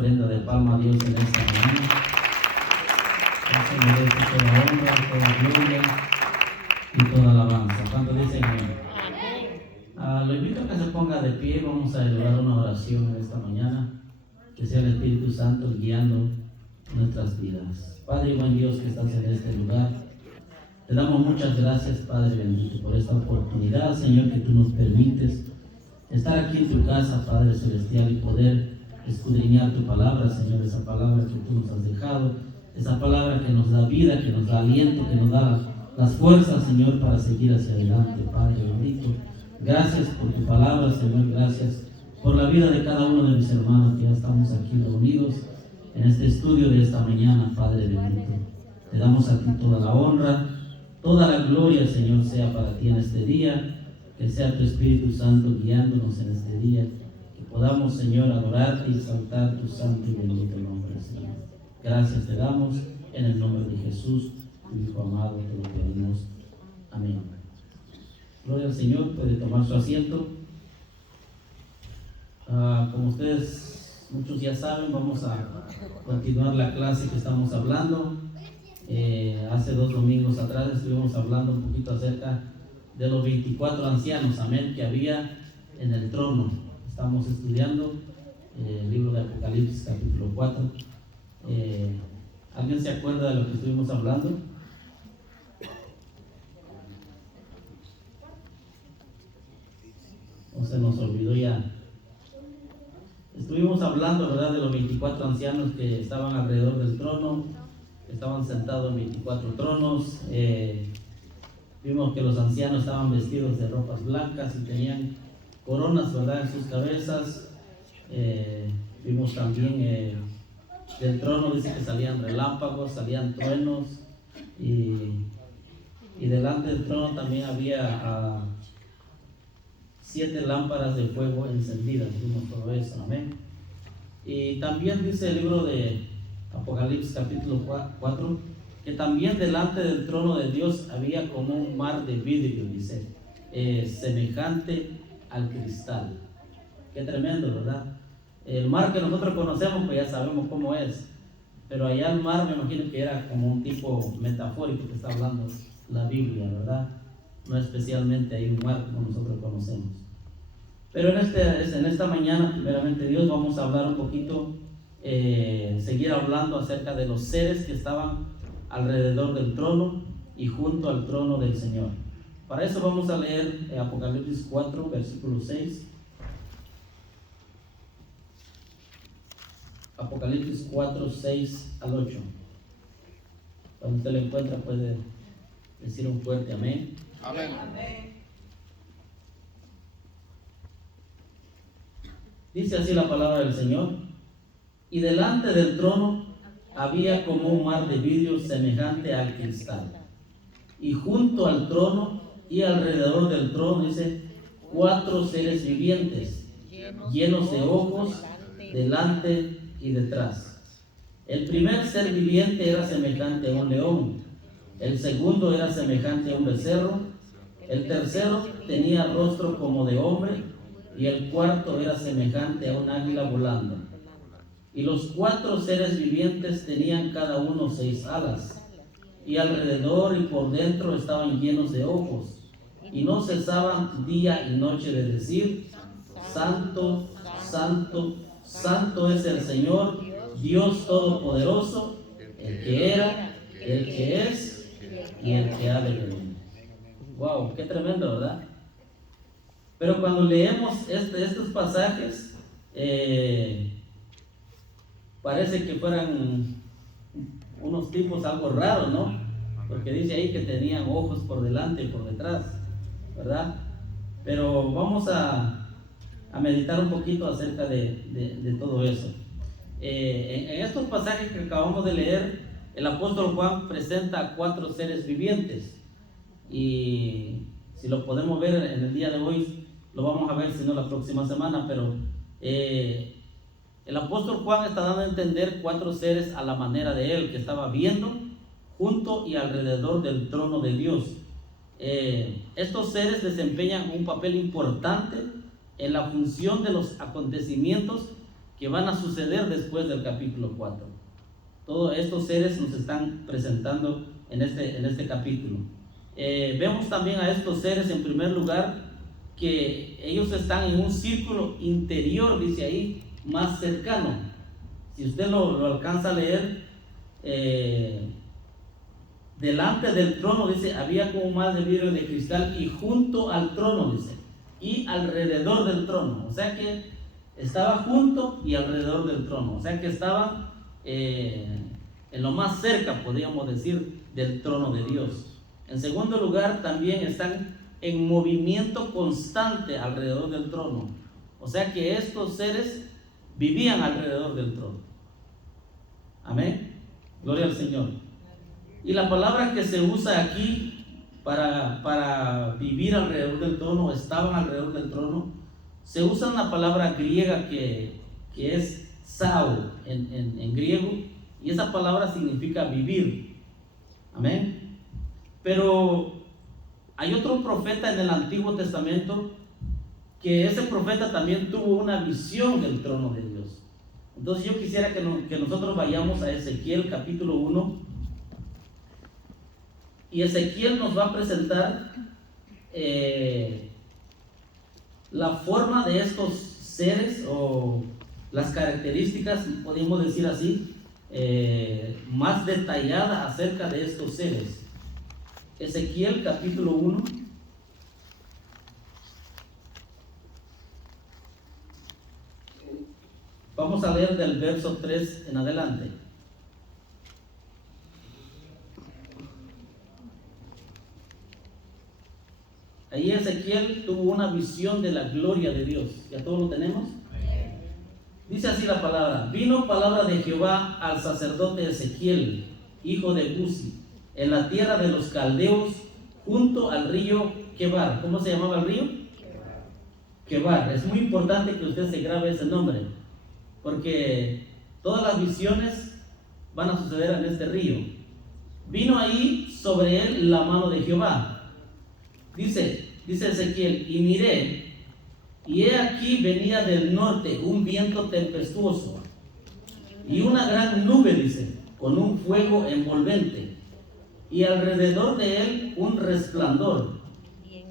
ofrenda de palma a Dios en esta mañana. Se merece toda honra, toda gloria y toda alabanza. ¿Cuánto dicen amén? Lo invito a que se ponga de pie. Vamos a elevar una oración en esta mañana. Que sea el Espíritu Santo guiando nuestras vidas. Padre y buen Dios que estás en este lugar, te damos muchas gracias, Padre bendito, por esta oportunidad, Señor, que tú nos permites estar aquí en tu casa, Padre celestial, y poder escudriñar tu palabra, Señor, esa palabra que tú nos has dejado, esa palabra que nos da vida, que nos da aliento, que nos da las fuerzas, Señor, para seguir hacia adelante, Padre bendito. Gracias por tu palabra, Señor, gracias por la vida de cada uno de mis hermanos que ya estamos aquí reunidos en este estudio de esta mañana, Padre bendito. Te damos a ti toda la honra, toda la gloria, Señor, sea para ti en este día. Que sea tu Espíritu Santo guiándonos en este día, que podamos, Señor, adorarte y exaltar tu santo y bendito nombre, Señor. Gracias te damos en el nombre de Jesús, tu Hijo amado, te lo pedimos. Amén. Gloria al Señor, puede tomar su asiento. Como ustedes, muchos ya saben, vamos a continuar la clase que estamos hablando. Hace 2 domingos atrás estuvimos hablando un poquito acerca de los 24 ancianos, amén, que había en el trono. Estamos estudiando el libro de Apocalipsis, capítulo 4. ¿Alguien se acuerda de lo que estuvimos hablando? ¿O se nos olvidó ya? Estuvimos hablando, ¿verdad?, de los 24 ancianos que estaban alrededor del trono, que estaban sentados en 24 tronos. Vimos que los ancianos estaban vestidos de ropas blancas y tenían coronas, ¿verdad?, en sus cabezas. Vimos también del trono, dice que salían relámpagos, salían truenos, y delante del trono también había 7 lámparas de fuego encendidas. Vimos todo eso, amén. Y también dice el libro de Apocalipsis capítulo 4, que también delante del trono de Dios había como un mar de vidrio, dice, semejante al cristal. Qué tremendo, ¿verdad? El mar que nosotros conocemos, pues ya sabemos cómo es, pero allá el mar me imagino que era como un tipo metafórico que está hablando la Biblia, ¿verdad? No especialmente hay un mar como nosotros conocemos. Pero en esta mañana, primeramente Dios, vamos a hablar un poquito, seguir hablando acerca de los seres que estaban alrededor del trono y junto al trono del Señor. Para eso vamos a leer Apocalipsis 4, versículo 6. Apocalipsis 4, 6 al 8. Cuando usted lo encuentra puede decir un fuerte amén. Amén. Dice así la palabra del Señor: y delante del trono había como un mar de vidrio semejante al cristal, y junto al trono y alrededor del trono, dice, 4 seres vivientes, llenos de ojos delante y detrás. El primer ser viviente era semejante a un león, el segundo era semejante a un becerro, el tercero tenía rostro como de hombre, y el cuarto era semejante a un águila volando. Y los 4 seres vivientes tenían cada uno 6 alas, y alrededor y por dentro estaban llenos de ojos, y no cesaban día y noche de decir: Santo, Santo, Santo es el Señor, Dios Todopoderoso, el que era, el que es y el que ha de venir. Wow, qué tremendo, ¿verdad? Pero cuando leemos estos pasajes, parece que fueran unos tipos algo raros, ¿no? Porque dice ahí que tenían ojos por delante y por detrás, ¿verdad? Pero vamos a meditar un poquito acerca de todo eso. En estos pasajes que acabamos de leer, el apóstol Juan presenta a 4 seres vivientes, y si lo podemos ver en el día de hoy, lo vamos a ver, si no la próxima semana, pero el apóstol Juan está dando a entender 4 seres a la manera de él, que estaba viendo junto y alrededor del trono de Dios. Estos seres desempeñan un papel importante en la función de los acontecimientos que van a suceder después del capítulo 4. Todos estos seres nos están presentando en este capítulo. Vemos también a estos seres, en primer lugar, que ellos están en un círculo interior, dice ahí, más cercano. Si usted lo alcanza a leer, delante del trono, dice, había como más de vidrio de cristal, y junto al trono, dice, y alrededor del trono. O sea que estaba junto y alrededor del trono. O sea que estaban en lo más cerca, podríamos decir, del trono de Dios. En segundo lugar, también están en movimiento constante alrededor del trono. O sea que estos seres vivían alrededor del trono. Amén. Gloria al Señor. Y la palabra que se usa aquí para vivir alrededor del trono, estaban alrededor del trono, se usa una palabra griega que es sao en griego, y esa palabra significa vivir. Amén. Pero hay otro profeta en el Antiguo Testamento que ese profeta también tuvo una visión del trono de Dios. Entonces yo quisiera que nosotros vayamos a Ezequiel capítulo 1, y Ezequiel nos va a presentar la forma de estos seres, o las características, podemos decir así, más detallada acerca de estos seres. Ezequiel capítulo 1. Vamos a leer del verso 3 en adelante. Ahí Ezequiel tuvo una visión de la gloria de Dios. ¿Ya todos lo tenemos? Dice así la palabra: vino palabra de Jehová al sacerdote Ezequiel, hijo de Buzi, en la tierra de los caldeos, junto al río Quebar. ¿Cómo se llamaba el río? Quebar. Es muy importante que usted se grabe ese nombre, porque todas las visiones van a suceder en este río. Vino ahí sobre él la mano de Jehová. Dice Ezequiel: y miré, y he aquí venía del norte un viento tempestuoso, y una gran nube, dice, con un fuego envolvente, y alrededor de él un resplandor,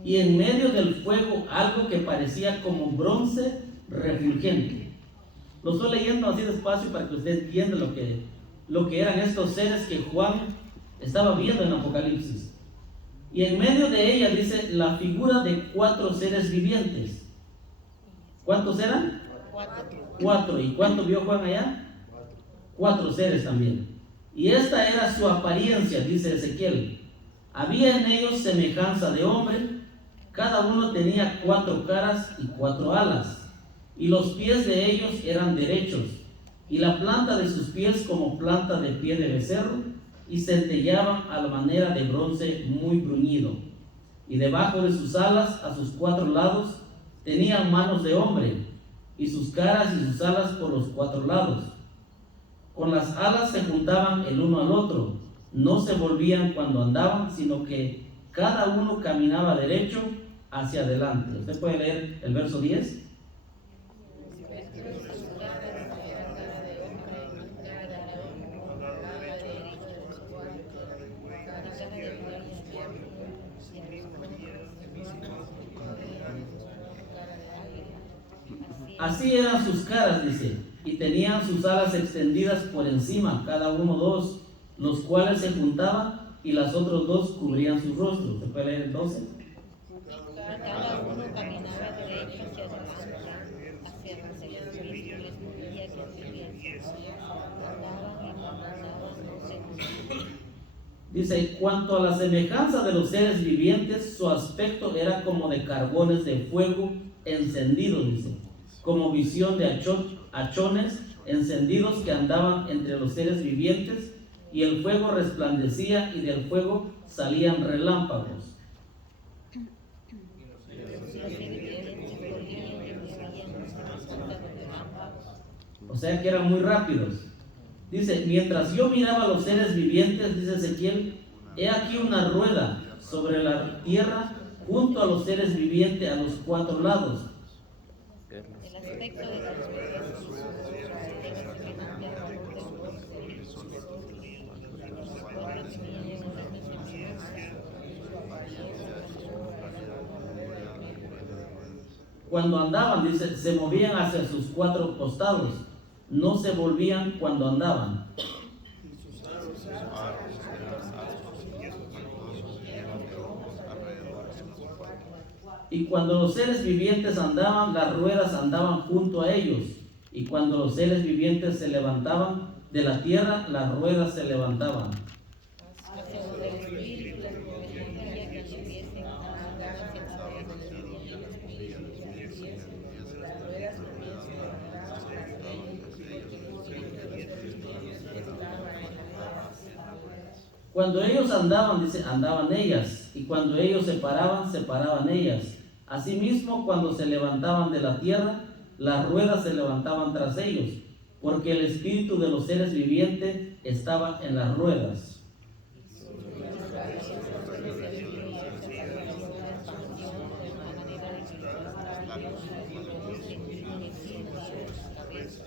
y en medio del fuego algo que parecía como bronce refulgente. Lo estoy leyendo así despacio para que usted entienda lo que eran estos seres que Juan estaba viendo en Apocalipsis. Y en medio de ella, dice, la figura de 4 seres vivientes. ¿Cuántos eran? 4. ¿Y cuánto vio Juan allá? 4 seres también. Y esta era su apariencia, dice Ezequiel. Había en ellos semejanza de hombre, cada uno tenía 4 caras y 4 alas, y los pies de ellos eran derechos, y la planta de sus pies como planta de pie de becerro, y centellaban a la manera de bronce muy bruñido. Y debajo de sus alas, a sus 4 lados, tenían manos de hombre, y sus caras y sus alas por los 4 lados. Con las alas se juntaban el uno al otro, no se volvían cuando andaban, sino que cada uno caminaba derecho hacia adelante. Usted puede leer el verso 10. Así eran sus caras, dice, y tenían sus alas extendidas por encima, cada uno 2, los cuales se juntaban, y las otros 2 cubrían sus rostros. ¿Se puede leer el 12? Cada uno caminaba derecho hacia adelante, hacia los pies, y les movía con violencia. Andaban y no se. Dice: cuanto a la semejanza de los seres vivientes, su aspecto era como de carbones de fuego encendidos, dice, como visión de hachones encendidos que andaban entre los seres vivientes, y el fuego resplandecía, y del fuego salían relámpagos. O sea que eran muy rápidos. Dice: mientras yo miraba a los seres vivientes, dice Ezequiel, he aquí una rueda sobre la tierra junto a los seres vivientes a los 4 lados. aspecto de la experiencia Cuando andaban, dice, se movían hacia sus cuatro costados, no se volvían cuando andaban. Y cuando los seres vivientes andaban, las ruedas andaban junto a ellos. Y cuando los seres vivientes se levantaban de la tierra, las ruedas se levantaban. Cuando ellos andaban, dice, andaban ellas. Y cuando ellos se paraban ellas. Asimismo, cuando se levantaban de la tierra, las ruedas se levantaban tras ellos, porque el espíritu de los seres vivientes estaba en las ruedas.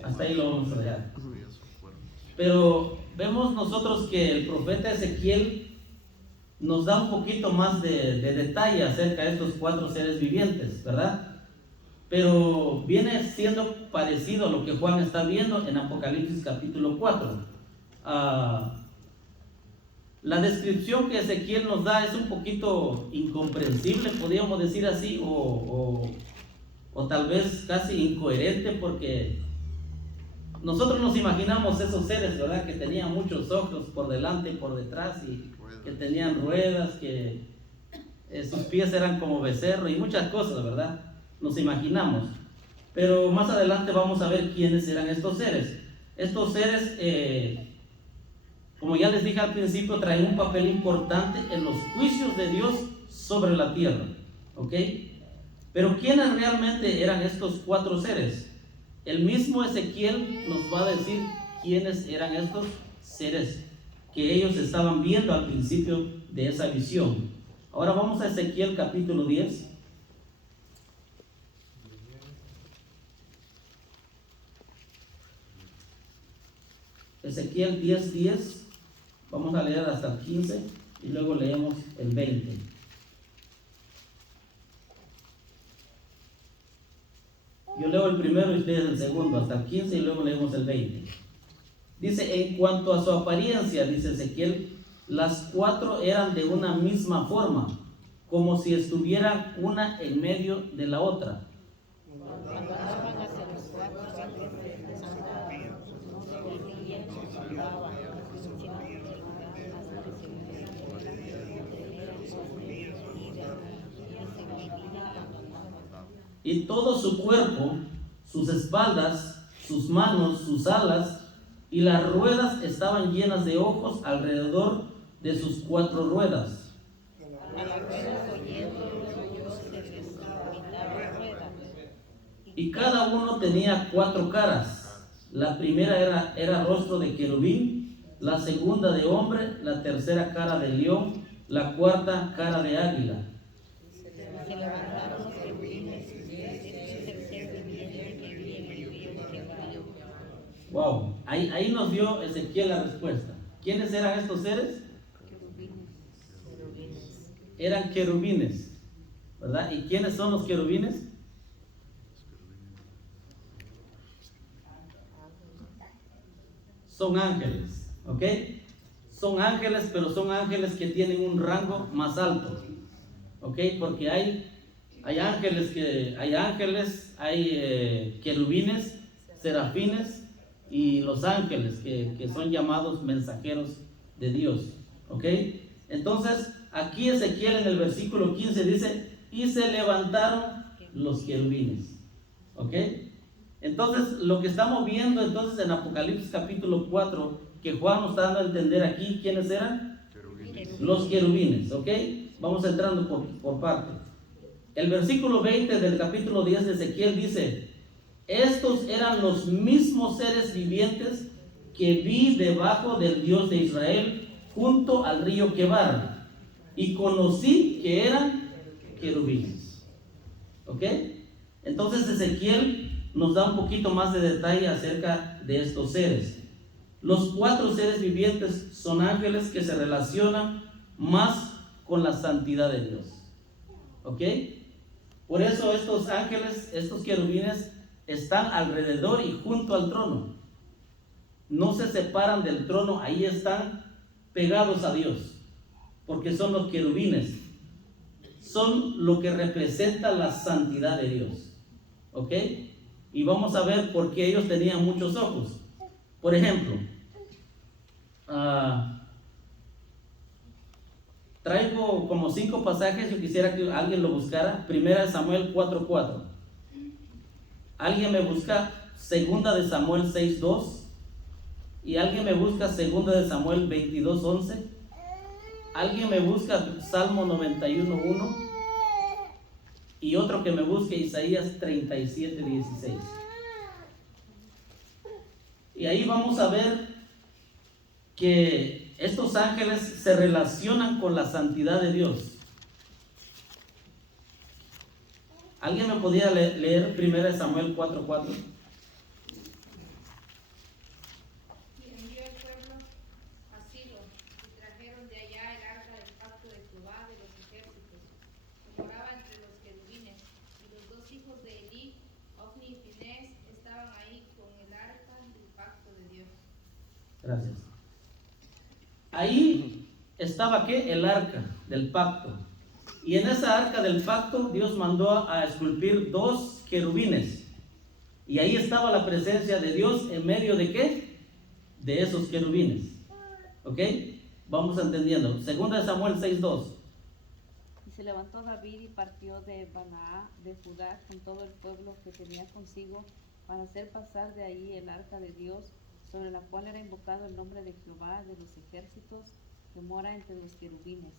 Hasta ahí lo vamos a dejar. Pero vemos nosotros que el profeta Ezequiel nos da un poquito más de detalle acerca de estos cuatro seres vivientes, ¿verdad? Pero viene siendo parecido a lo que Juan está viendo en Apocalipsis capítulo 4. La descripción que Ezequiel nos da es un poquito incomprensible, podríamos decir así, o tal vez casi incoherente, porque nosotros nos imaginamos esos seres, ¿verdad? Que tenían muchos ojos por delante y por detrás, y que tenían ruedas, que sus pies eran como becerro y muchas cosas, ¿verdad? Nos imaginamos. Pero más adelante vamos a ver quiénes eran estos seres. Estos seres, como ya les dije al principio, traen un papel importante en los juicios de Dios sobre la tierra, ¿ok? Pero ¿quiénes realmente eran estos cuatro seres? El mismo Ezequiel nos va a decir quiénes eran estos seres que ellos estaban viendo al principio de esa visión. Ahora vamos a Ezequiel capítulo 10. Ezequiel 10:10. Vamos a leer hasta el 15 y luego leemos el 20. Yo leo el primero y ustedes el segundo, hasta el 15, y luego leemos el 20. Dice, en cuanto a su apariencia, dice Ezequiel, las cuatro eran de una misma forma, como si estuvieran una en medio de la otra. Y todo su cuerpo, sus espaldas, sus manos, sus alas y las ruedas estaban llenas de ojos alrededor de sus cuatro ruedas. Y cada uno tenía cuatro caras. La primera era rostro de querubín, la segunda de hombre, la tercera cara de león, la cuarta cara de águila. Wow, ahí nos dio Ezequiel la respuesta. ¿Quiénes eran estos seres? Eran querubines, ¿verdad? ¿Y quiénes son los querubines? Son ángeles, ¿ok? Son ángeles, pero son ángeles que tienen un rango más alto, ¿ok? Porque hay ángeles, hay querubines, serafines y los ángeles que son llamados mensajeros de Dios, ¿ok? Entonces, aquí Ezequiel en el versículo 15 dice, y se levantaron los querubines, ¿ok? Entonces, lo que estamos viendo entonces en Apocalipsis capítulo 4, que Juan nos está dando a entender aquí, ¿quiénes eran? Los querubines, ¿ok? Vamos entrando por parte. El versículo 20 del capítulo 10 de Ezequiel dice, estos eran los mismos seres vivientes que vi debajo del Dios de Israel junto al río Quebar, y conocí que eran querubines. ¿Ok? Entonces Ezequiel nos da un poquito más de detalle acerca de estos seres. Los 4 seres vivientes son ángeles que se relacionan más con la santidad de Dios. ¿Ok? Por eso estos ángeles, estos querubines, están alrededor y junto al trono. No se separan del trono, ahí están pegados a Dios, porque son los querubines. Son lo que representa la santidad de Dios. ¿Ok? Y vamos a ver por qué ellos tenían muchos ojos. Por ejemplo, traigo como 5 pasajes. Yo quisiera que alguien lo buscara. Primera de Samuel 4:4. Alguien me busca Segunda de Samuel 6:2. Y alguien me busca Segunda de Samuel 22:11. Alguien me busca Salmo 91:1. Y otro que me busque Isaías 37:16. Y ahí vamos a ver que estos ángeles se relacionan con la santidad de Dios. ¿Alguien me podía leer 1 Samuel 4:4? Y envió el pueblo a Silo, y trajeron de allá el arca del pacto de Jehová de los ejércitos, que moraba entre los querubines, y los 2 hijos de Elí, Ofni y Finés, estaban ahí con el arca del pacto de Dios. Gracias. Ahí estaba ¿qué? El arca del pacto. Y en esa arca del pacto Dios mandó a esculpir 2 querubines. Y ahí estaba la presencia de Dios en medio de ¿qué? De esos querubines. ¿Ok? Vamos entendiendo. Segunda de Samuel 6:2. Y se levantó David y partió de Banaa de Judá con todo el pueblo que tenía consigo para hacer pasar de ahí el arca de Dios, sobre la cual era invocado el nombre de Jehová de los ejércitos, que mora entre los querubines.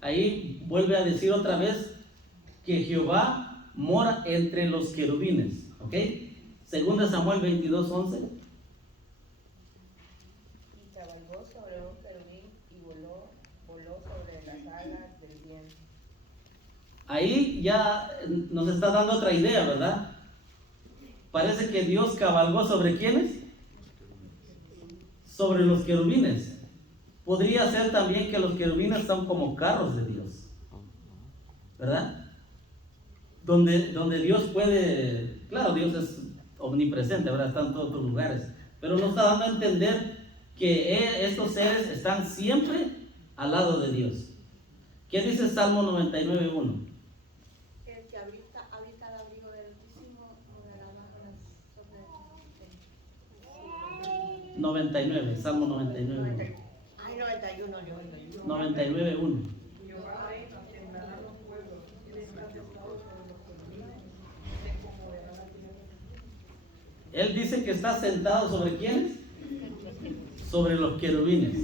Ahí vuelve a decir otra vez que Jehová mora entre los querubines. ¿Ok? Segunda Samuel 22:11. Y cabalgó sobre un querubín y voló sobre las alas del viento. Ahí ya nos está dando otra idea, ¿verdad? Parece que Dios cabalgó ¿sobre quiénes? Sobre los querubines. Podría ser también que los querubines son como carros de Dios, ¿verdad? Donde Dios puede, claro, Dios es omnipresente, ¿verdad? Está en todos los lugares, pero nos está dando a entender que estos seres están siempre al lado de Dios. ¿Qué dice Salmo 99:1? El que habita al abrigo del Altísimo morará bajo las sombras. 99, Salmo 99. Ay, 91, yo. 99:1. Él dice que está sentado ¿sobre quiénes? Sobre los querubines.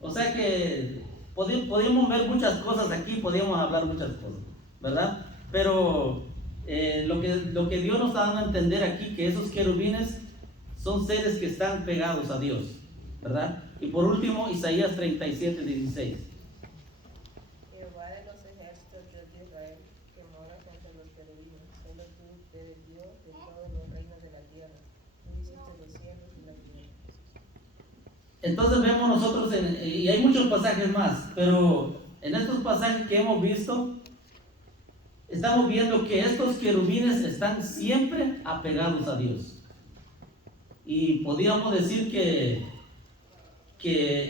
O sea que podíamos ver muchas cosas aquí, podíamos hablar muchas cosas, ¿verdad? Pero lo que Dios nos está dando a entender aquí, que esos querubines son seres que están pegados a Dios, ¿verdad? Y por último, Isaías 37:16. Jehová de los ejércitos, Dios de Israel, que moras entre los querubines, solo tú eres Dios de todos los reinos de la tierra. Tú hiciste los cielos y la tierra. Entonces vemos nosotros, y hay muchos pasajes más, pero en estos pasajes que hemos visto, estamos viendo que estos querubines están siempre apegados a Dios. Y podríamos decir que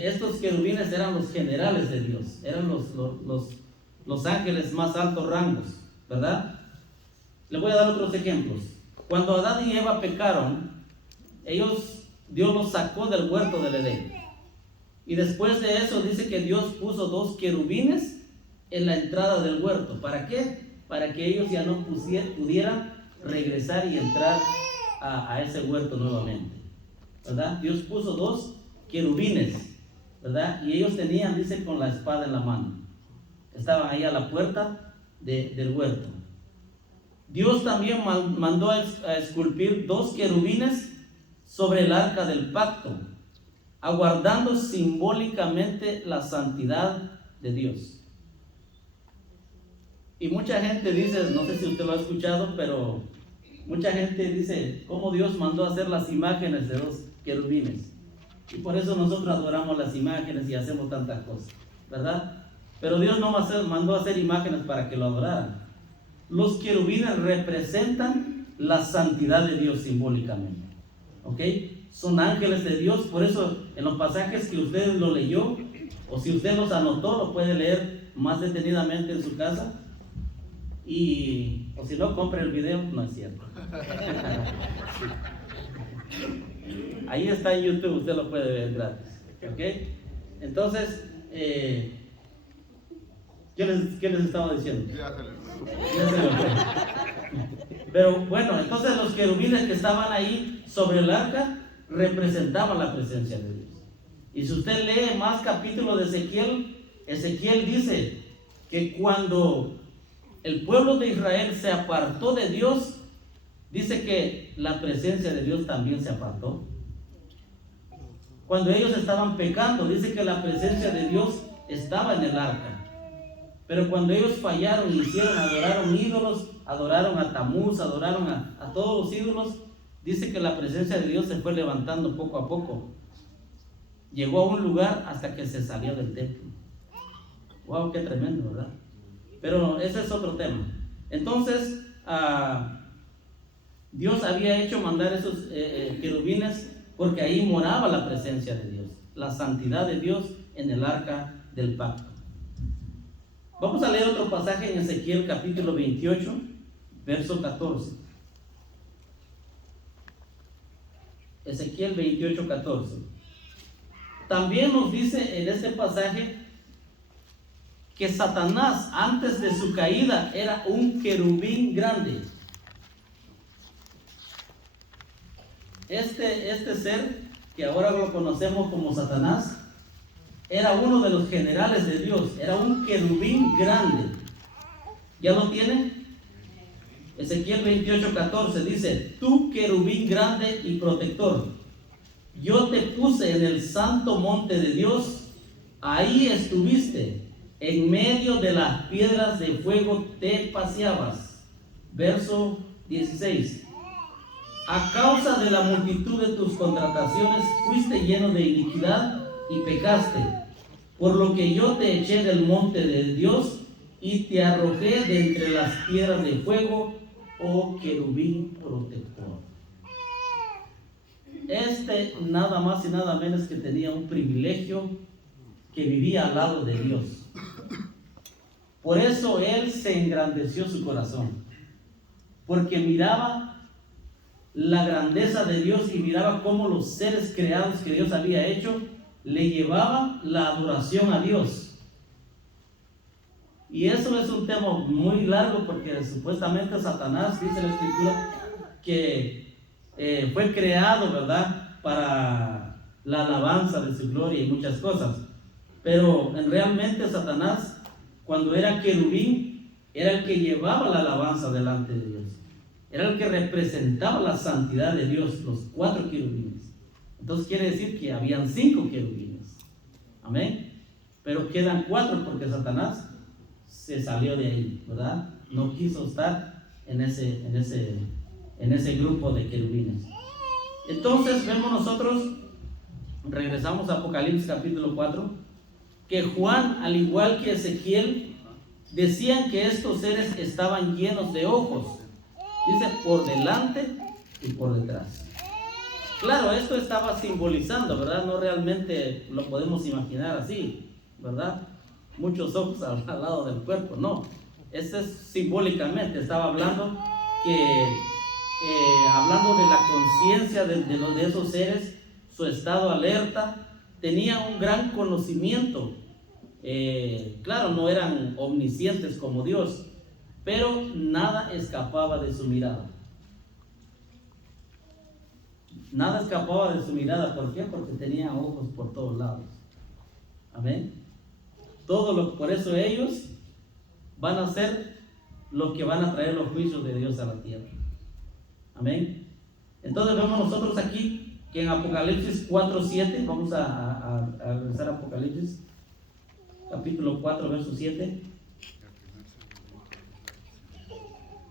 estos querubines eran los generales de Dios, eran los ángeles más altos rangos, ¿verdad? Les voy a dar otros ejemplos. Cuando Adán y Eva pecaron, Dios los sacó del huerto del Edén. Y después de eso dice que Dios puso 2 querubines en la entrada del huerto. ¿Para qué? Para que ellos ya no pudieran regresar y entrar a ese huerto nuevamente, ¿verdad? Dios puso 2 querubines, ¿verdad? Y ellos tenían, dice, con la espada en la mano. Estaban ahí a la puerta del huerto. Dios también mandó a esculpir 2 querubines sobre el arca del pacto, aguardando simbólicamente la santidad de Dios. Y mucha gente dice, no sé si usted lo ha escuchado, pero Mucha gente dice, ¿cómo Dios mandó a hacer las imágenes de los querubines? Y por eso nosotros adoramos las imágenes y hacemos tantas cosas, ¿verdad? Pero Dios no mandó a hacer imágenes para que lo adoraran. Los querubines representan la santidad de Dios simbólicamente, ¿ok? Son ángeles de Dios. Por eso en los pasajes que usted lo leyó, o si usted los anotó, lo puede leer más detenidamente en su casa. O si no, compre el video. No es cierto. Ahí está en YouTube, usted lo puede ver gratis, ¿ok? Entonces, ¿qué les estaba diciendo? Ya se lo fue. Pero bueno, entonces los querubines que estaban ahí sobre el arca representaban la presencia de Dios. Y si usted lee más capítulos de Ezequiel, Ezequiel dice que cuando el pueblo de Israel se apartó de Dios, dice que la presencia de Dios también se apartó. Cuando ellos estaban pecando, dice que la presencia de Dios estaba en el arca. Pero cuando ellos fallaron, adoraron ídolos, adoraron a Tamuz, adoraron a todos los ídolos, dice que la presencia de Dios se fue levantando poco a poco. Llegó a un lugar hasta que se salió del templo. Wow, qué tremendo, ¿verdad? Pero ese es otro tema. Entonces, Dios había hecho mandar esos querubines porque ahí moraba la presencia de Dios, la santidad de Dios en el arca del pacto. Vamos a leer otro pasaje en Ezequiel capítulo 28, verso 14. Ezequiel 28, 14. También nos dice en este pasaje que Satanás antes de su caída era un querubín grande. Este ser que ahora lo conocemos como Satanás era uno de los generales de Dios, era un querubín grande. ¿Ya lo tienen? Ezequiel 28, 14 dice: tú querubín grande y protector, yo te puse en el santo monte de Dios, ahí estuviste, en medio de las piedras de fuego te paseabas. Verso 16. A causa de la multitud de tus contrataciones fuiste lleno de iniquidad y pecaste, por lo que yo te eché del monte de Dios y te arrojé de entre las piedras de fuego, oh querubín protector. Nada más y nada menos que tenía un privilegio, que vivía al lado de Dios. Por eso él se engrandeció su corazón, porque miraba la grandeza de Dios y miraba cómo los seres creados que Dios había hecho le llevaban la adoración a Dios. Y eso es un tema muy largo, porque supuestamente Satanás, dice la Escritura, que fue creado, ¿verdad?, para la alabanza de su gloria y muchas cosas. Pero realmente Satanás, cuando era querubín, era el que llevaba la alabanza delante de Dios. Era el que representaba la santidad de Dios, los 4 querubines. Entonces quiere decir que habían 5 querubines. Amén. Pero quedan 4 porque Satanás se salió de ahí, ¿verdad? No quiso estar en ese grupo de querubines. Entonces vemos nosotros, regresamos a Apocalipsis capítulo 4, que Juan, al igual que Ezequiel, decían que estos seres estaban llenos de ojos. Dice por delante y por detrás. Claro, esto estaba simbolizando, ¿verdad? No realmente lo podemos imaginar así, ¿verdad? Muchos ojos al lado del cuerpo, no. Este es simbólicamente, estaba hablando hablando de la conciencia de esos seres, su estado alerta, tenía un gran conocimiento. Claro, no eran omniscientes como Dios, pero nada escapaba de su mirada. Nada escapaba de su mirada. ¿Por qué? Porque tenía ojos por todos lados. Amén. Por eso ellos van a ser los que van a traer los juicios de Dios a la tierra. Amén. Entonces vemos nosotros aquí que en Apocalipsis 4:7, vamos a regresar a Apocalipsis capítulo 4, verso 7.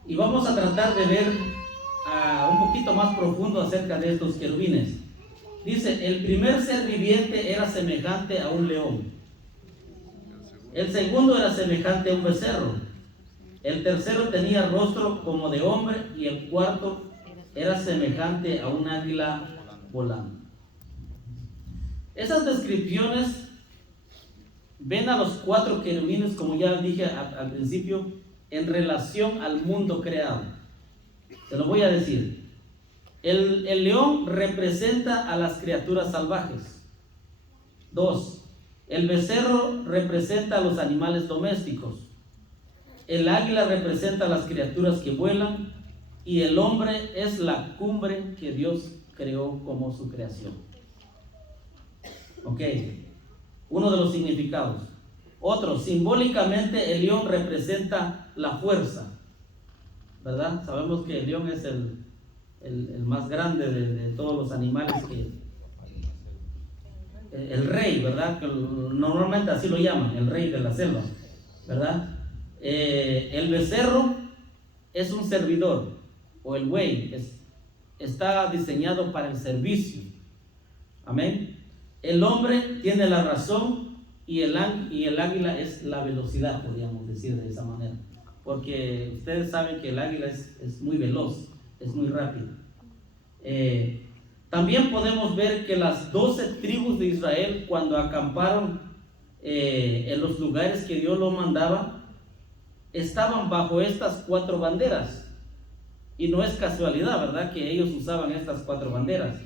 Y vamos a tratar de ver un poquito más profundo acerca de estos querubines. Dice, el primer ser viviente era semejante a un león. El segundo era semejante a un becerro. El tercero tenía rostro como de hombre y el cuarto era semejante a un águila volando. Esas descripciones ven a los 4 querubines, como ya dije al principio, en relación al mundo creado. Se lo voy a decir. El león representa a las criaturas salvajes. 2. El becerro representa a los animales domésticos. El águila representa a las criaturas que vuelan. Y el hombre es la cumbre que Dios creó como su creación. Ok. Uno de los significados. Otro, simbólicamente el león representa la fuerza, ¿verdad? Sabemos que el león es el más grande de todos los animales, el rey, ¿verdad? Que normalmente así lo llaman, el rey de la selva, ¿verdad? El becerro es un servidor, o el buey está diseñado para el servicio. Amén. El hombre tiene la razón y el águila es la velocidad, podríamos decir de esa manera, porque ustedes saben que el águila es muy veloz, es muy rápido. También podemos ver que las 12 tribus de Israel, cuando acamparon en los lugares que Dios los mandaba, estaban bajo estas 4 banderas. Y no es casualidad, ¿verdad?, que ellos usaban estas 4 banderas.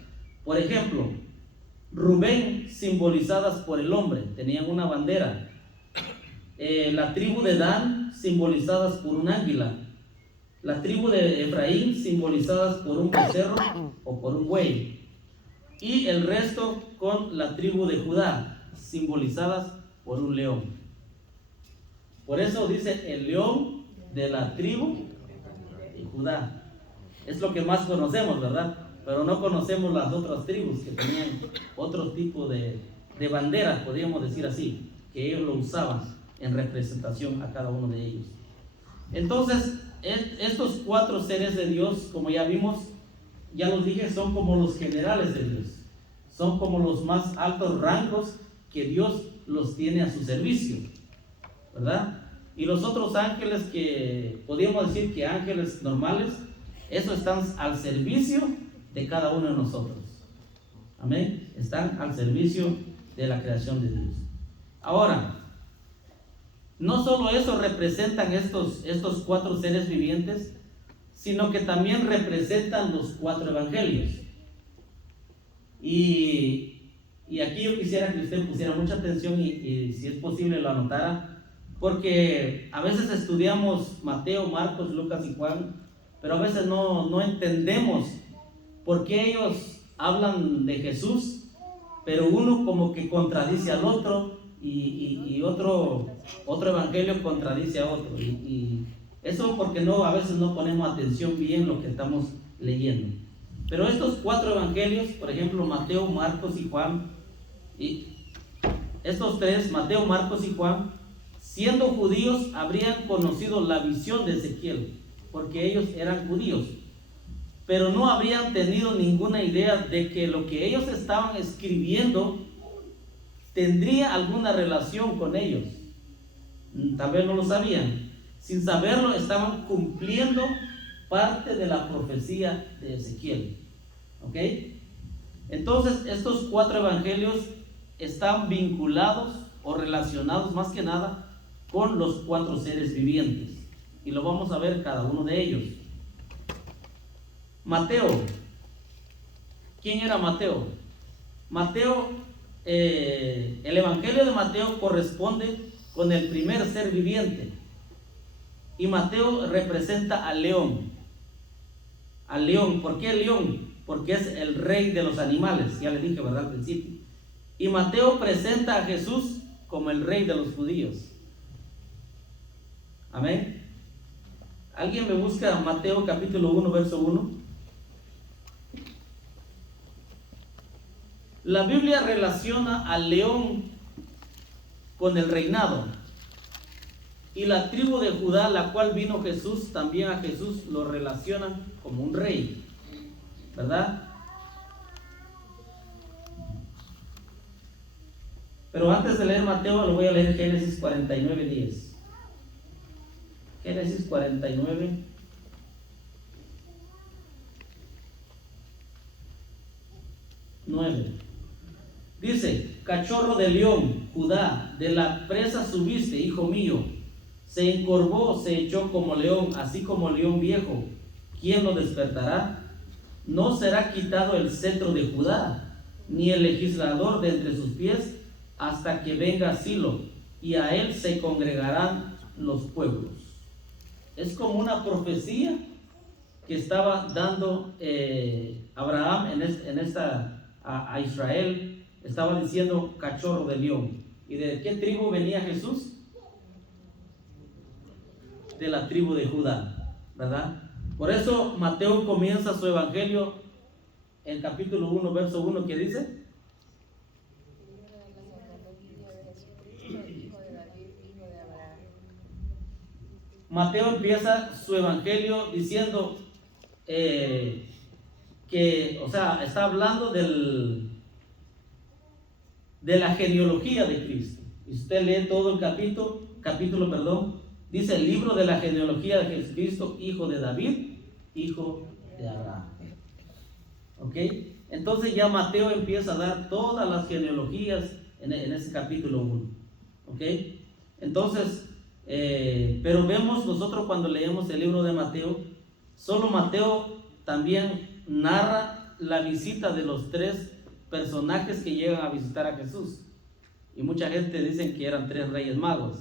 Por ejemplo, Rubén, simbolizadas por el hombre, tenían una bandera. La tribu de Dan, simbolizadas por un águila. La tribu de Efraín, simbolizadas por un becerro o por un buey. Y el resto con la tribu de Judá, simbolizadas por un león. Por eso dice el león de la tribu de Judá. Es lo que más conocemos, ¿verdad? Pero no conocemos las otras tribus que tenían otro tipo de banderas, podríamos decir así, que ellos lo usaban en representación a cada uno de ellos. Entonces, estos 4 seres de Dios, como ya vimos, ya los dije, son como los generales de Dios. Son como los más altos rangos que Dios los tiene a su servicio, ¿verdad? Y los otros ángeles, que podríamos decir que ángeles normales, esos están al servicio de cada uno de nosotros. Amén. Están al servicio de la creación de Dios. Ahora, no solo eso representan estos 4 seres vivientes, sino que también representan los 4 evangelios. Y aquí yo quisiera que usted pusiera mucha atención y si es posible lo anotara, porque a veces estudiamos Mateo, Marcos, Lucas y Juan, pero a veces no entendemos por qué ellos hablan de Jesús, pero uno como que contradice al otro y otro evangelio contradice a otro. Y eso porque a veces no ponemos atención bien en lo que estamos leyendo. Pero estos 4 evangelios, por ejemplo, Mateo, Marcos y Juan, y estos 3, Mateo, Marcos y Juan, siendo judíos, habrían conocido la visión de Ezequiel, porque ellos eran judíos, pero no habrían tenido ninguna idea de que lo que ellos estaban escribiendo tendría alguna relación con ellos. Tal vez no lo sabían. Sin saberlo, estaban cumpliendo parte de la profecía de Ezequiel. ¿Ok? Entonces, estos 4 evangelios están vinculados o relacionados más que nada con los 4 seres vivientes. Y lo vamos a ver cada uno de ellos. Mateo. ¿Quién era Mateo? Mateo, el evangelio de Mateo corresponde con el primer ser viviente. Y Mateo representa al león. Al león. ¿Por qué el león? Porque es el rey de los animales. Ya le dije, ¿verdad? Al principio. Y Mateo presenta a Jesús como el rey de los judíos. Amén. ¿Alguien me busca Mateo capítulo 1, verso 1? La Biblia relaciona al león con el reinado. Y la tribu de Judá, la cual vino Jesús, también a Jesús lo relacionan como un rey, ¿verdad? Pero antes de leer Mateo, lo voy a leer Génesis 49:10. Génesis 49. Dice: cachorro de león, Judá, de la presa subiste, hijo mío. Se encorvó, se echó como león, así como león viejo. ¿Quién lo despertará? No será quitado el cetro de Judá, ni el legislador de entre sus pies, hasta que venga Silo, y a él se congregarán los pueblos. Es como una profecía que estaba dando Abraham a Israel. Estaba diciendo cachorro de león. ¿Y de qué tribu venía Jesús? De la tribu de Judá, ¿verdad? Por eso Mateo comienza su evangelio en capítulo 1, verso 1, que dice: Mateo empieza su evangelio diciendo está hablando de la genealogía de Cristo. Y usted lee todo el capítulo, dice el libro de la genealogía de Jesucristo, hijo de David, hijo de Abraham. ¿Ok? Entonces ya Mateo empieza a dar todas las genealogías en ese capítulo 1. ¿Ok? Entonces, pero vemos nosotros cuando leemos el libro de Mateo, solo Mateo también narra la visita de los 3 personajes que llegan a visitar a Jesús. Y mucha gente dice que eran 3 reyes magos,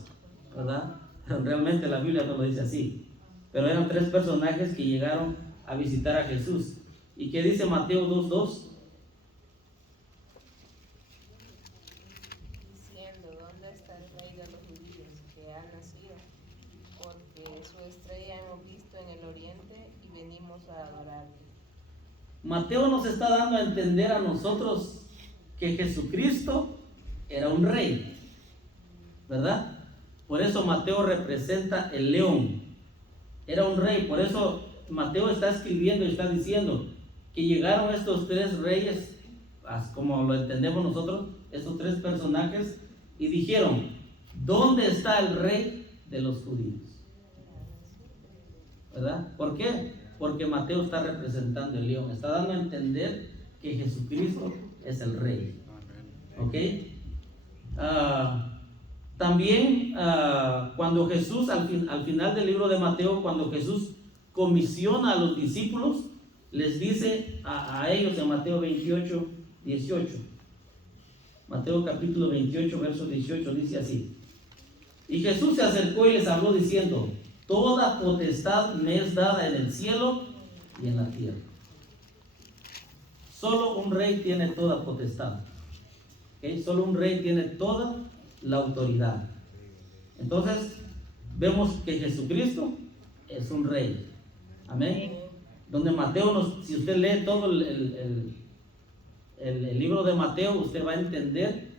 ¿verdad? Pero realmente la Biblia no lo dice así. Pero eran 3 personajes que llegaron a visitar a Jesús. ¿Y qué dice Mateo 2:2? Diciendo: ¿dónde está el rey de los judíos que ha nacido? Porque su estrella hemos visto en el oriente y venimos a adorarle. Mateo nos está dando a entender a nosotros que Jesucristo era un rey, ¿verdad? Por eso Mateo representa el león. Era un rey. Por eso Mateo está escribiendo y está diciendo que llegaron estos 3 reyes, como lo entendemos nosotros, estos 3 personajes, y dijeron: ¿dónde está el rey de los judíos? ¿Verdad? ¿Por qué? Porque Mateo está representando el león, está dando a entender que Jesucristo es el rey. ¿Ok? También cuando Jesús, al final del libro de Mateo, cuando Jesús comisiona a los discípulos, les dice a ellos en Mateo 28:18. Mateo capítulo 28, verso 18, dice así: y Jesús se acercó y les habló diciendo: toda potestad me es dada en el cielo y en la tierra. Solo un rey tiene toda potestad. ¿Okay? Solo un rey tiene toda la autoridad. Entonces, vemos que Jesucristo es un rey. Amén. Donde Mateo, si usted lee todo el libro de Mateo, usted va a entender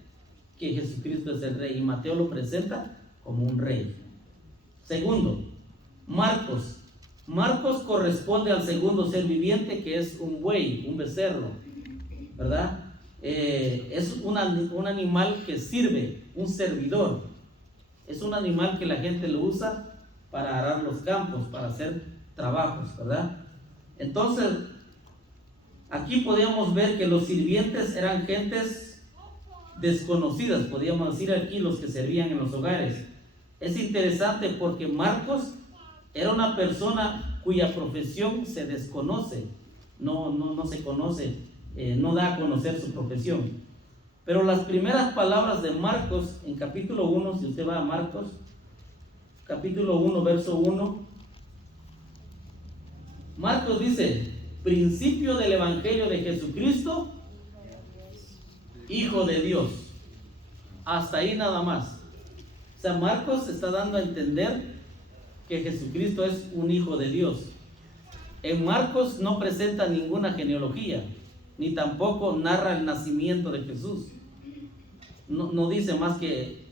que Jesucristo es el rey. Y Mateo lo presenta como un rey. Segundo, Marcos. Marcos corresponde al segundo ser viviente, que es un buey, un becerro, ¿verdad? Es un animal que sirve, un servidor. Es un animal que la gente lo usa para arar los campos, para hacer trabajos, ¿verdad? Entonces, aquí podíamos ver que los sirvientes eran gentes desconocidas, podríamos decir aquí los que servían en los hogares. Es interesante porque Marcos era una persona cuya profesión se desconoce, no se conoce, no da a conocer su profesión. Pero las primeras palabras de Marcos en capítulo 1, si usted va a Marcos, capítulo 1, verso 1, Marcos dice: principio del evangelio de Jesucristo, Hijo de Dios. Hasta ahí nada más. O sea, Marcos está dando a entender que Jesucristo es un hijo de Dios. En Marcos no presenta ninguna genealogía, ni tampoco narra el nacimiento de Jesús. No dice más que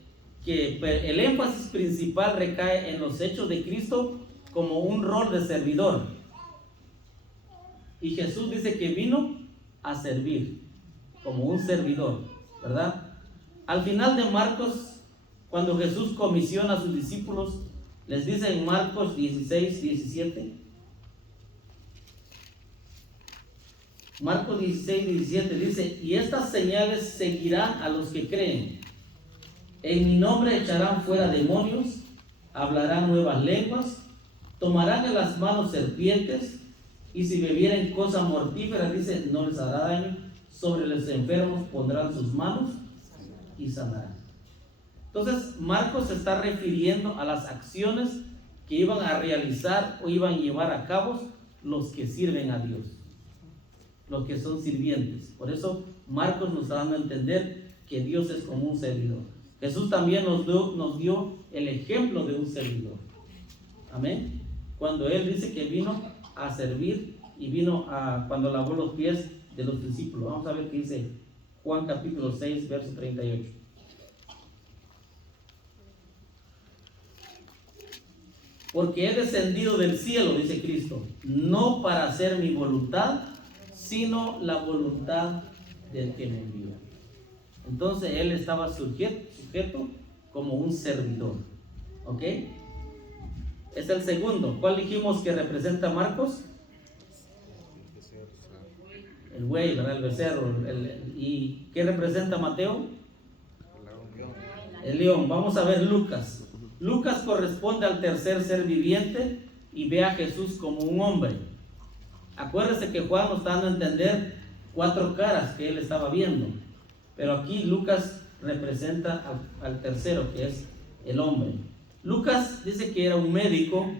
que el énfasis principal recae en los hechos de Cristo como un rol de servidor. Y Jesús dice que vino a servir, como un servidor, ¿verdad? Al final de Marcos, cuando Jesús comisiona a sus discípulos, les dice en Marcos 16, 17. Marcos 16, 17 dice: y estas señales seguirán a los que creen. En mi nombre echarán fuera demonios, hablarán nuevas lenguas, tomarán en las manos serpientes, y si bebieren cosa mortífera, dice, no les hará daño. Sobre los enfermos pondrán sus manos y sanarán. Entonces, Marcos se está refiriendo a las acciones que iban a realizar o iban a llevar a cabo los que sirven a Dios, los que son sirvientes. Por eso, Marcos nos está dando a entender que Dios es como un servidor. Jesús también nos dio el ejemplo de un servidor. Amén. Cuando Él dice que vino a servir y vino cuando lavó los pies de los discípulos. Vamos a ver qué dice Juan capítulo 6, verso 38. Porque he descendido del cielo, dice Cristo, no para hacer mi voluntad, sino la voluntad del que me envió. Entonces Él estaba sujeto como un servidor. ¿Ok? Es el segundo. ¿Cuál dijimos que representa Marcos? El buey, ¿verdad? El becerro. ¿Y qué representa Mateo? El león. Vamos a ver Lucas. Lucas corresponde al tercer ser viviente y ve a Jesús como un hombre. Acuérdese que Juan nos está dando a entender 4 caras que él estaba viendo. Pero aquí Lucas representa al tercero, que es el hombre. Lucas dice que era un médico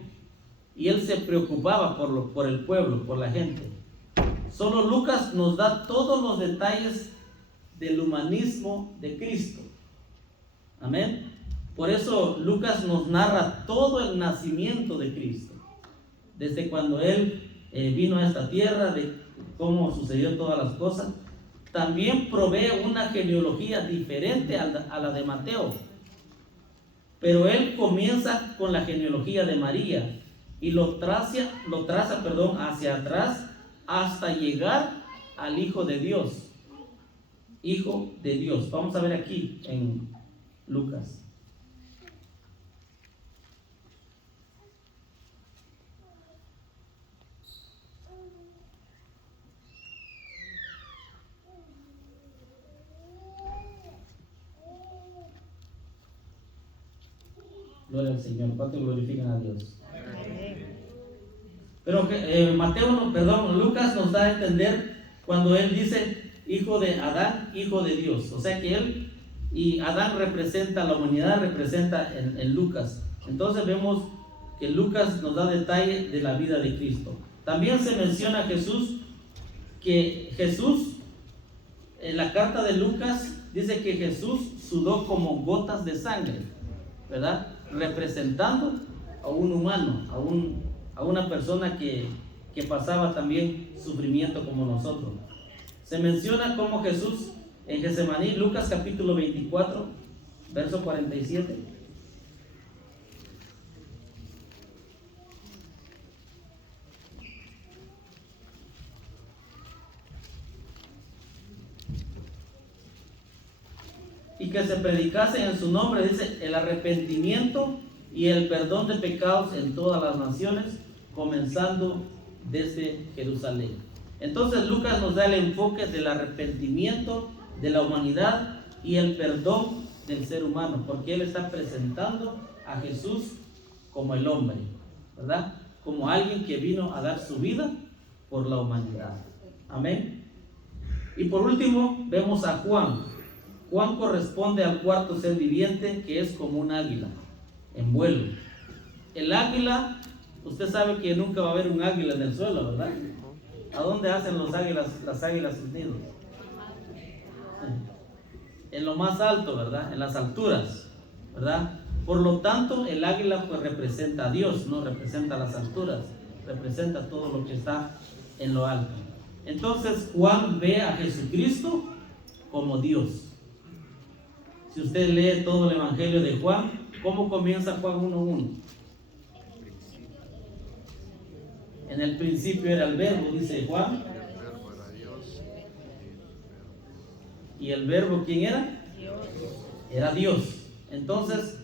y él se preocupaba por el pueblo, por la gente. Solo Lucas nos da todos los detalles del humanismo de Cristo. Amén. Por eso Lucas nos narra todo el nacimiento de Cristo. Desde cuando Él vino a esta tierra, de cómo sucedió todas las cosas. También provee una genealogía diferente a la de Mateo. Pero Él comienza con la genealogía de María y lo traza hacia atrás hasta llegar al Hijo de Dios. Hijo de Dios. Vamos a ver aquí en Lucas. Gloria al Señor. ¿Cuánto glorifican a Dios? Pero Lucas nos da a entender cuando él dice hijo de Adán, hijo de Dios. O sea que él y Adán representa la humanidad, representa en Lucas. Entonces vemos que Lucas nos da detalle de la vida de Cristo. También se menciona a Jesús, que Jesús, en la carta de Lucas, dice que Jesús sudó como gotas de sangre, ¿verdad? Representando a un humano, a una persona que pasaba también sufrimiento como nosotros. Se menciona como Jesús en Getsemaní, Lucas capítulo 24, verso 47. Y que se predicase en su nombre, dice, el arrepentimiento y el perdón de pecados en todas las naciones, comenzando desde Jerusalén. Entonces Lucas nos da el enfoque del arrepentimiento de la humanidad y el perdón del ser humano, porque él está presentando a Jesús como el hombre, ¿verdad? Como alguien que vino a dar su vida por la humanidad. Amén. Y por último vemos a Juan. Juan corresponde al cuarto ser viviente, que es como un águila en vuelo. El águila, usted sabe que nunca va a haber un águila en el suelo, ¿verdad? ¿A dónde hacen las águilas sus nidos? En lo más alto, ¿verdad? En las alturas, ¿verdad? Por lo tanto, el águila pues representa a Dios, no representa las alturas, representa todo lo que está en lo alto. Entonces Juan ve a Jesucristo como Dios. Si usted lee todo el Evangelio de Juan, ¿cómo comienza Juan 1:1? En el principio era el verbo, dice Juan. ¿Y el verbo quién era? Era Dios. Entonces,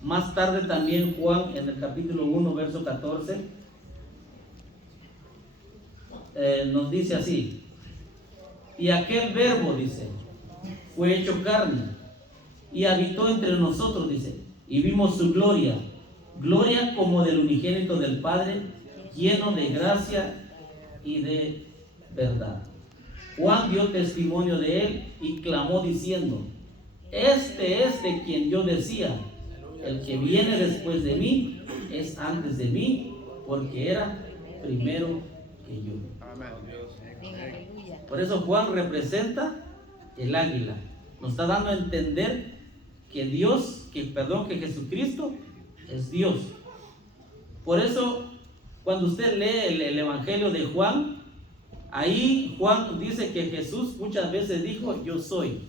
más tarde también Juan, en el capítulo 1, verso 14, nos dice así: y aquel verbo, dice, fue hecho carne y habitó entre nosotros, dice, y vimos su gloria, gloria como del unigénito del Padre, lleno de gracia y de verdad. Juan dio testimonio de él y clamó diciendo: este es de quien yo decía, el que viene después de mí es antes de mí, porque era primero que yo. Por eso Juan representa el águila. Nos está dando a entender que que Jesucristo es Dios. Por eso, cuando usted lee el Evangelio de Juan, ahí Juan dice que Jesús muchas veces dijo: yo soy,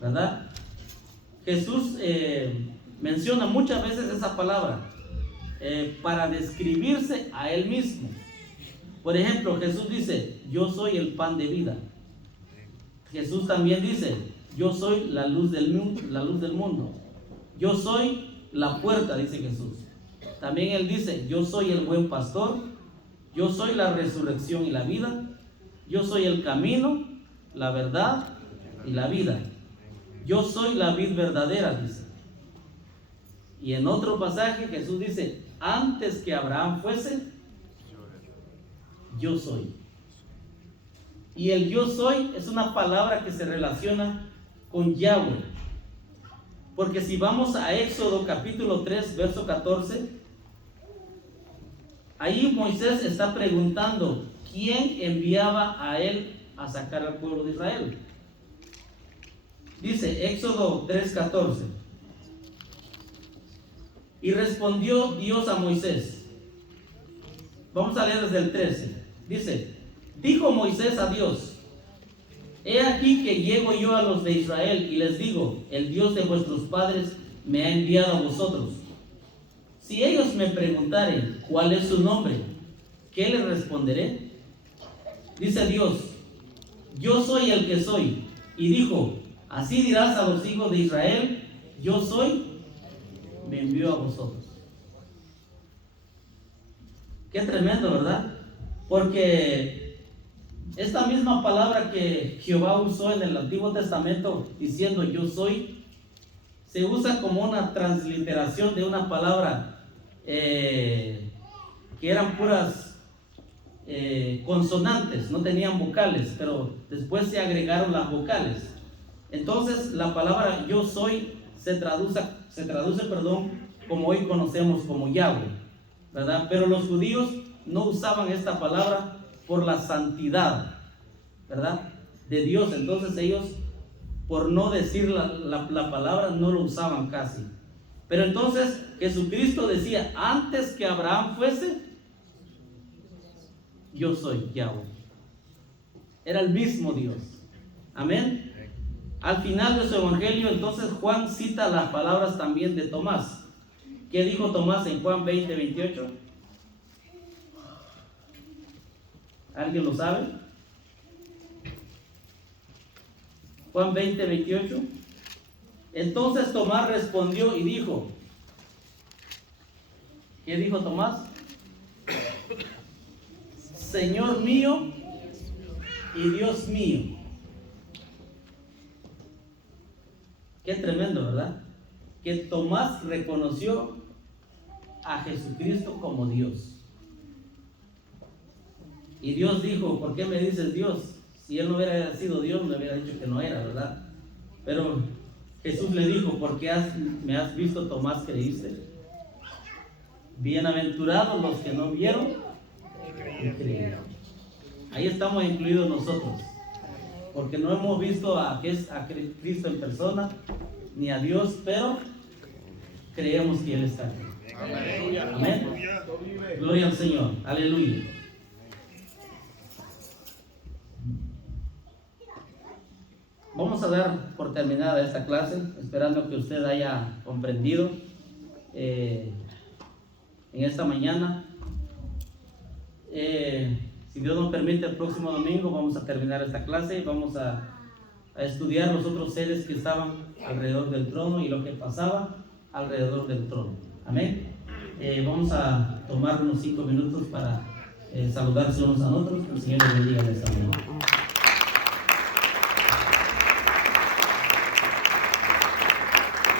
¿verdad? Jesús menciona muchas veces esa palabra para describirse a él mismo. Por ejemplo, Jesús dice: yo soy el pan de vida. Jesús también dice: yo soy la luz del mundo. Yo soy la puerta, dice Jesús. También él dice: yo soy el buen pastor. Yo soy la resurrección y la vida. Yo soy el camino, la verdad y la vida. Yo soy la vid verdadera, dice. Y en otro pasaje Jesús dice: antes que Abraham fuese, yo soy. Y el yo soy es una palabra que se relaciona con Yahweh. Porque si vamos a Éxodo capítulo 3, verso 14, ahí Moisés está preguntando quién enviaba a él a sacar al pueblo de Israel. Dice Éxodo 3:14: y respondió Dios a Moisés. Vamos a leer desde el 13. Dice: dijo Moisés a Dios: he aquí que llego yo a los de Israel y les digo: el Dios de vuestros padres me ha enviado a vosotros. Si ellos me preguntaren cuál es su nombre, ¿qué les responderé? Dice Dios: yo soy el que soy. Y dijo: así dirás a los hijos de Israel: yo soy, me envió a vosotros. Qué tremendo, ¿verdad? Porque esta misma palabra que Jehová usó en el Antiguo Testamento diciendo yo soy, se usa como una transliteración de una palabra que eran puras consonantes, no tenían vocales, pero después se agregaron las vocales. Entonces la palabra yo soy se traduce como hoy conocemos como Yahweh, ¿verdad? Pero los judíos no usaban esta palabra por la santidad, ¿verdad?, de Dios. Entonces ellos, por no decir la palabra, no lo usaban casi. Pero entonces Jesucristo decía: antes que Abraham fuese, yo soy Yahweh. Era el mismo Dios. Amén. Al final de su evangelio, entonces Juan cita las palabras también de Tomás. ¿Qué dijo Tomás en Juan 20:28? ¿Alguien lo sabe? Juan 20:28. Entonces Tomás respondió y dijo, ¿qué dijo Tomás? Señor mío y Dios mío. Qué tremendo, ¿verdad? Que Tomás reconoció a Jesucristo como Dios. Y Dios dijo: ¿por qué me dices Dios? Si él no hubiera sido Dios, me hubiera dicho que no era, ¿verdad? Pero Jesús le dijo: ¿por qué me has visto, Tomás, creíste? Bienaventurados los que no vieron y creyeron. Ahí estamos incluidos nosotros, porque no hemos visto a Cristo en persona, ni a Dios, pero creemos que Él está aquí. Amén. Gloria al Señor. Aleluya. Vamos a dar por terminada esta clase, esperando que usted haya comprendido en esta mañana. Si Dios nos permite, el próximo domingo vamos a terminar esta clase y vamos a estudiar los otros seres que estaban alrededor del trono y lo que pasaba alrededor del trono. Amén. Vamos a tomar unos 5 minutos para saludarse unos a otros. Que el Señor les bendiga en esta mañana.